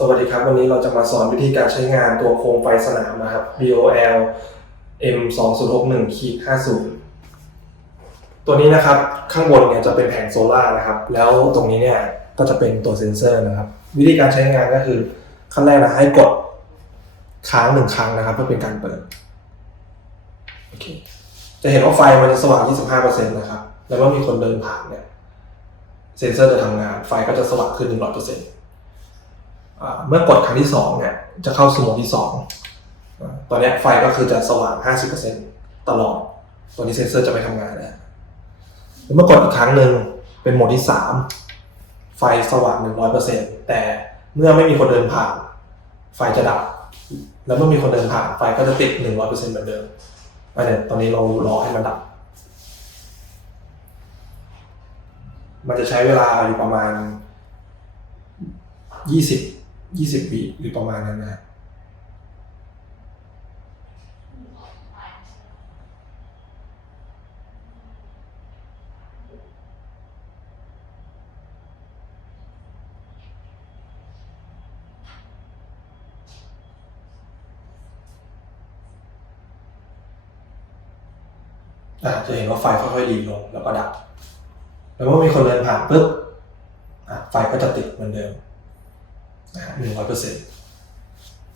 สวัสดีครับ วันนี้เราจะมาสอนวิธีการใช้งานตัวโคมไฟสนามนะครับ BOL M 2 0 6 1ขีด50 ตัวนี้นะครับข้างบนเนี่ยจะเป็นแผงโซล่านะครับ แล้วตรงนี้เนี่ยก็จะเป็นตัวเซ็นเซอร์นะครับ วิธีการใช้งานก็คือขั้นแรกนะให้กดค้างหนึ่งครั้งนะครับ เพื่อเป็นการเปิดโอเคจะเห็นว่าไฟมันจะสว่าง 25%นะครับ แล้วเมื่อมีคนเดินผ่านเนี่ยเซ็นเซอร์จะทำงานไฟก็จะสว่างขึ้น 100%อ่า เมื่อกดครั้งที่สองเนี่ยจะเข้าสโหมดที่สองตอนนี้ไฟก็คือจะสว่าง 50%ตลอดตัวนี้เซนเซอร์จะไม่ทำงานแล้วเมื่อกดอีกครั้งหนึ่งเป็นโหมดที่สามไฟสว่าง 100%แต่เมื่อไม่มีคนเดินผ่าน ไฟจะดับ แล้วเมื่อมีคนเดินผ่านไฟก็จะติด 100%เหมือนเดิมอันนี้ตอนนี้เรารอให้มันดับ มันจะใช้เวลาอยู่ประมาณยี่สิบ ยี่สิบวิหรือประมาณนั้นนะฮะอะจะเห็นว่าไฟค่อยๆดีลงแล้วก็ดับ แล้วเมื่อมีคนเดินผ่านปุ๊บอะไฟก็จะติดเหมือนเดิม หนึ่งร้อยเปอร์เซ็นต์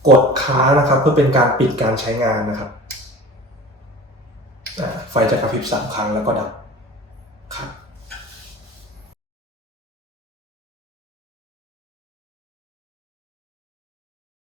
กดค้านะครับเพื่อเป็นการปิดการใช้งานนะครับไฟจะกระพริบสามครั้งแล้วก็ดับครับ